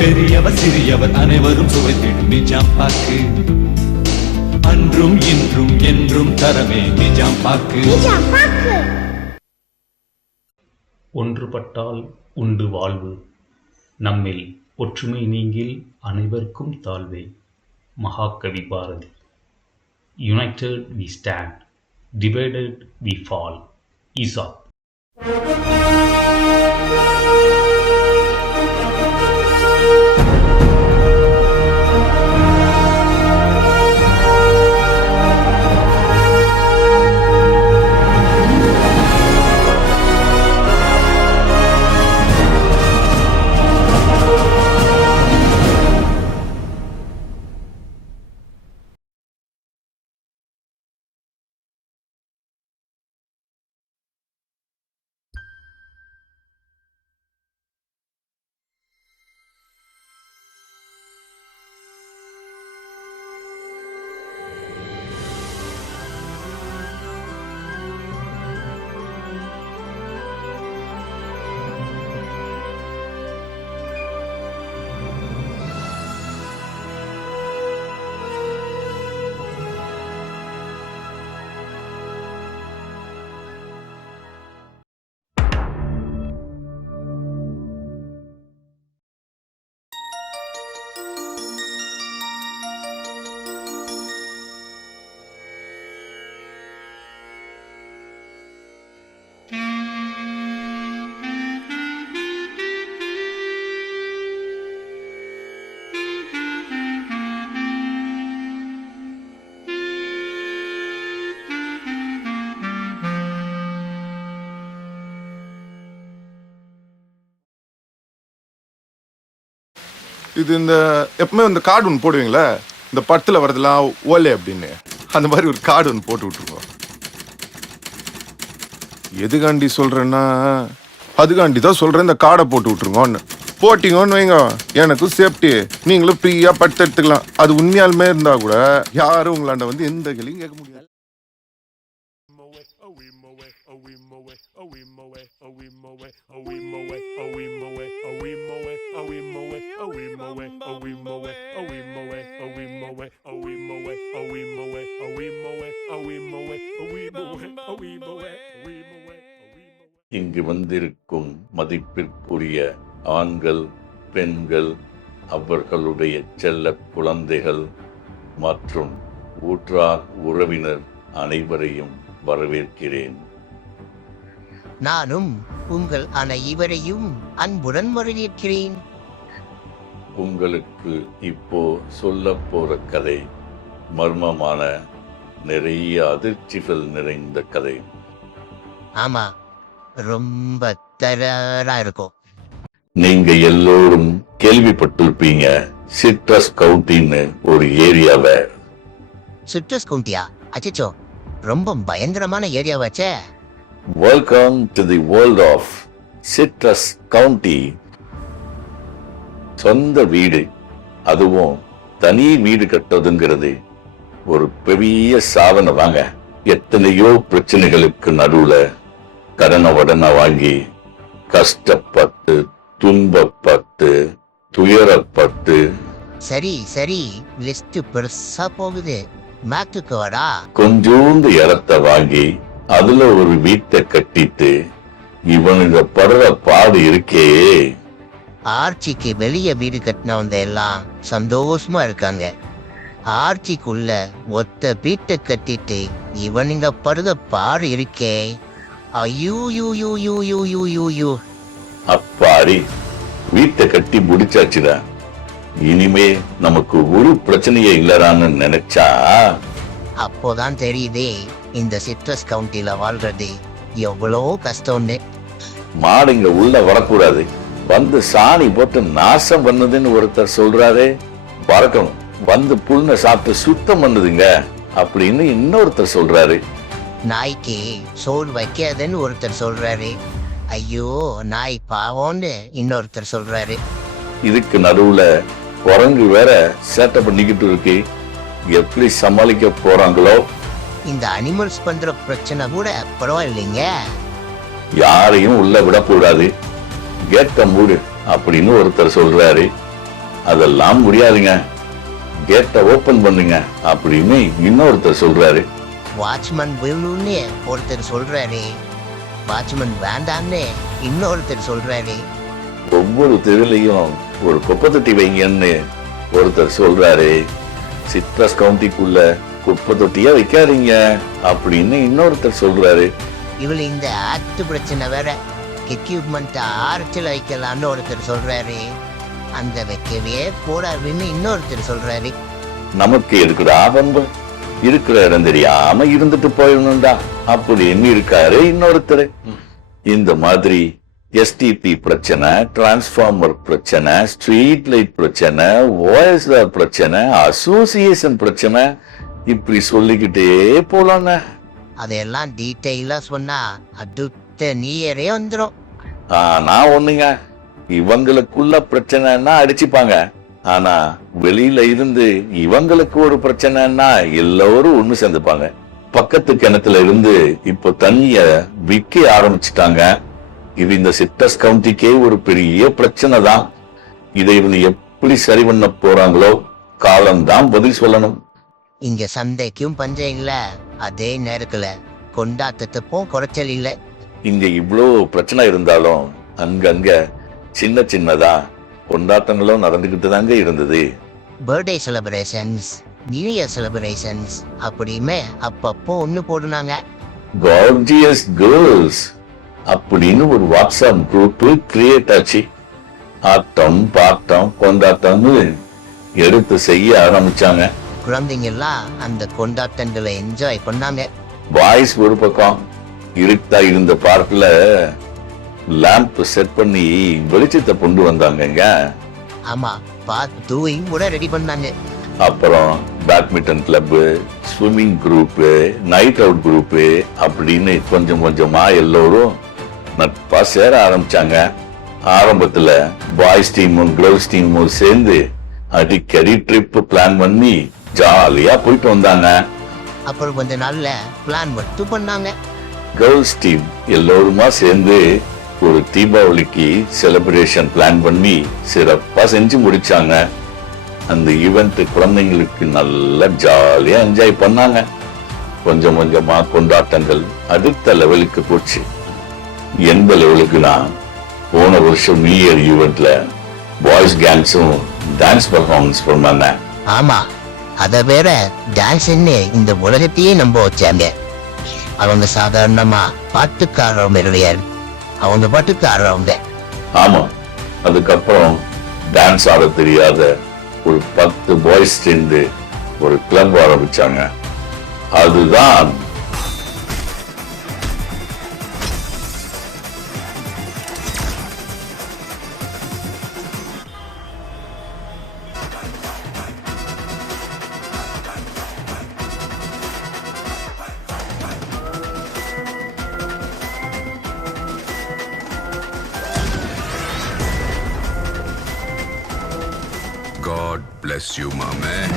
பெரியவர் சிறியவர் அனைவரும் சுவைத்திடும் நிஜாம் பாக்கு. அன்றும் இன்றும் என்றும் தரவே நிஜாம் பாக்கு. ஒன்றுபட்டால் உண்டு வாழ்வு, நம்மில் ஒற்றுமை நீங்கில் அனைவருக்கும் தாழ்வே. மகாகவி Bharathi. United we stand, divided we fall. Aesop. இது இந்த எப்பவுமே இந்த கார்டு ஒன்று போடுவீங்களே, இந்த படத்தில் வரதெல்லாம் ஓலே அப்படின்னு, அந்த மாதிரி ஒரு கார்டு ஒன்று போட்டு விட்ருக்கோம். எதுக்காண்டி சொல்கிறேன்னா அதுக்காண்டி தான் சொல்கிறேன், இந்த கார்டை போட்டு விட்ருங்கோன்னு. போட்டிங்கன்னு வைங்க, எனக்கும் சேஃப்டி, நீங்களும் ஃப்ரீயாக படுத்து எடுத்துக்கலாம். அது உண்மையாலுமே இருந்தால் கூட யாரும் உங்களாண்ட வந்து எந்த கேள்வியும் கேட்க முடியாது. இங்கு வந்திருக்கும் மதிப்பிற்குரிய ஆண்கள், பெண்கள், அவர்களுடைய செல்ல குழந்தைகள் மற்றும் ஊற்றார் உறவினர் அனைவரையும் வரவேற்கிறேன். நானும் உங்கள் அனைவரையும் அன்புடன் வரவேற்கிறேன். உங்களுக்கு இப்போ சொல்ல போற கதை மர்மமான, நிறைய அதிர்ச்சிகள் நிறைந்த கதை. ஆமா, ரொம்ப தரரா இருக்கும். நீங்க எல்லோரும் கேள்விப்பட்டிருப்பீங்க, சிட்ரஸ் கவுண்டின்னு ஒரு ஏரியாவை. சிட்ரஸ் கவுண்டியா? அச்சோ, ரொம்ப பயங்கரமான ஏரியாவாச்சே. Welcome to the world of Citrus County. சொந்த வீடு, அதுவும் தனி வீடு கட்டுறதுங்கிறது ஒரு பெரிய சாதனை வாங்க. எத்தனையோ பிரச்சனைகளுக்கு நடுவுல கடனை வாங்கி கஷ்டப்பட்டு துன்பப்பட்டு துயரப்பட்டு. சரி சரி, லிஸ்ட் பெருசா போகுது, மேட்டுக்கு வாடா. கொஞ்சோண்டு இடத்தை வாங்கி அதுல ஒரு வீட்டை கட்டிட்டு இவனுங்க படுற பாடு இருக்கே. ஆர்ச்சிக்கு வெளியே வீடு கட்டினவங்க எல்லாம் சந்தோஷமா இருக்காங்க. ஆர்ச்சிக்குள்ள ஒத்த வீட்டை கட்டிட்டு இவனுங்க படுற பாடு இருக்கே. ஐயோ, அப்பாடி, வீட்டை கட்டி முடிச்சாச்சுடா, இனிமே நமக்கு ஒரு பிரச்சனையே இல்லறான்னு நினைச்சா அப்போதான் தெரியுதே இந்த சிட்ரஸ் கவுண்டில வாழ்றது எவ்வளோ கஷ்டம்னு. மாடுங்க உள்ள வரக்கூடாது, வந்து சாணி போட்டு நாசம் பண்ணுதுன்னு ஒருத்தர் சொல்றாரு. பறக்கணும் வந்து புல்ல சாப்பிட்டு சுத்தம் பண்ணுதுங்க அப்படின்னு இன்னொருத்தர் சொல்றாரு. நாய்க்கு சோறு வைக்காதுன்னு ஒருத்தர் சொல்றாரு. ஐயோ நாய் பாவம்னு இன்னொருத்தர் சொல்றாரு. இதுக்கு நடுவுல குரங்கு வேற சேட்டை பண்ணிக்கிட்டு இருக்கு. எப்படி சமாளிக்க போறாங்களோ. இந்த அனிமல்ஸ் பண்ற பிரச்சனை கூட பரவாயில்லைங்க. யாரையும் உள்ள விடக்கூடாது, கேட்ட மூடு அப்படின்னு ஒருத்தர் சொல்றாரு. அதெல்லாம் முடியாதுங்க, கேட்ட ஓபன் பண்ணுங்க அப்படின்னு இன்னொருத்தர் சொல்றாரு. வாட்ச்மேன் வேணும்னு ஒருத்தர் சொல்றாரு. வாட்ச்மேன் வேண்டாம்னு இன்னொருத்தர் சொல்றாரு. ஒவ்வொரு தெருலையும் ஒரு குப்பை தொட்டி வைங்கன்னு ஒருத்தர் சொல்றாரு. சிட்ரஸ் கவுண்டிக்குள்ள குப்பை தொட்டியா வைக்காதீங்க அப்படின்னு இன்னொருத்தர் சொல்றாரு. இவள் இந்த ஆக்ட் பிரச்சனை வேற. எக்யூப்மெண்ட் ஆர்ச்சில் வைக்கலாம்னு ஒருத்தர் சொல்றாரு. அந்த வைக்கவே போடாதுன்னு இன்னொருத்தர் சொல்றாரு. நமக்கு இருக்குடா பம்பு, இருக்கிற இடம் தெரியாம இருந்துட்டு போயிடணும்டா அப்படின்னு இருக்காரு இன்னொருத்தர். இந்த மாதிரி எஸ்டிபி பிரச்சனை, டிரான்ஸ்பார்மர் பிரச்சனை, ஸ்ட்ரீட் லைட் பிரச்சனை, ஓஎஸ்ஆர் பிரச்சனை, அசோசியேஷன் பிரச்சனை, இப்படி சொல்லிக்கிட்டே போலாங்க. அதையெல்லாம் டீட்டெயிலா சொன்னா அடுத்த நீயரே வந்துடும். நான் ஒண்ணுங்க, இவங்களுக்குள்ள பிரச்சனைன்னா அடிச்சுப்பாங்க. ஆனா வெளியில இருந்து இவங்களுக்கு ஒரு பிரச்சனைன்னா எல்லோரும் ஒண்ணு சேர்ந்துப்பாங்க. பக்கத்து கிணத்துல இருந்து இப்போ தண்ணிய விற்க ஆரம்பிச்சுட்டாங்க. இது இந்த சிட்ரஸ் கவுண்டிக்கே ஒரு பெரிய பிரச்சனை தான். இதை இவங்க எப்படி சரி பண்ண போறாங்களோ காலம்தான் பதில் சொல்லணும். இங்க சந்தைக்கும் பஞ்சம் இல்ல, அதே நேரத்துல கொண்டாட்டத்துக்கும் குறைச்சல் இல்ல. இங்க இவ்வளோ பிரச்சனை இருந்தாலும் அங்கங்க சின்ன சின்னதா கொண்டாட்டங்களும் நடந்துகிட்டு தாங்க இருந்தது. Birthday celebrations, new year celebrations அப்படின்னு அப்பப்போ ஒண்ணு போடுனாங்க. கார்ஜியஸ் கேர்ள்ஸ் அப்படின்னு ஒரு வாட்ஸ்அப் குரூப் கிரியேட் ஆச்சு. ஆட்டம் பாட்டம் கொண்டாட்டம்னு எடுத்து செய்ய ஆரம்பிச்சாங்க. குழந்தைங்க எல்லாம் அந்த கொண்டாட்டங்களை என்ஜாய் பண்ணாங்க. பாய்ஸ் ஒரு பக்கம் இருட்டா இருந்த பார்க்ல லேம்ப் செட் பண்ணி வெளிச்சத்தை கொண்டு வந்தாங்க. ஆமா, பார்க் டூயிங் கூட ரெடி பண்ணாங்க. அப்புறம் badminton club, swimming group, night out group அப்படின்னு கொஞ்சம் கொஞ்சமா எல்லோரும் நட்பா சேர ஆரம்பிச்சாங்க. ஆரம்பத்துல பாய்ஸ் டீமும் கேர்ள்ஸ் டீமும் சேர்ந்து அடிக்கடி ட்ரிப் பிளான் பண்ணி ஜாலியா போயிட்டு வந்தாங்க. அப்புறம் கொஞ்ச நாள்ல பிளான் மட்டும் பண்ணாங்க. கேர்ள்ஸ் டீம் எல்லோருமா சேர்ந்து ஒரு தீபாவளிக்கு செலிப்ரேஷன் பிளான் பண்ணி சிறப்பா செஞ்சு முடிச்சாங்க. அந்த ஈவெண்ட் குழந்தைங்களுக்கு நல்லா ஜாலியா என்ஜாய் பண்ணாங்க. கொஞ்சம் கொஞ்சமா கொண்டாட்டங்கள் அடுத்த லெவலுக்கு போச்சு. எந்த லெவலுக்குனா போன வருஷம் நியூ இயர் ஈவெண்ட்ல பாய்ஸ் கேங்ஸும் டான்ஸ் பர்ஃபார்மன்ஸ் பண்ணாங்க. ஆமா, அத வேற டான்ஸ்ன்னு இந்த உலகத்தையே நம்ப வச்சாங்க. அவங்க சாதாரணமா பாட்டுக்காரவங்க இல்லையா, அவங்க பாட்டுக்காரவங்க. ஆமா, அதுக்கப்புறம் டான்ஸ் ஆட தெரியாத ஒரு 10 பாய்ஸ் சேர்ந்து ஒரு கிளப் ஆரம்பிச்சாங்க. அதுதான் God bless you, my man.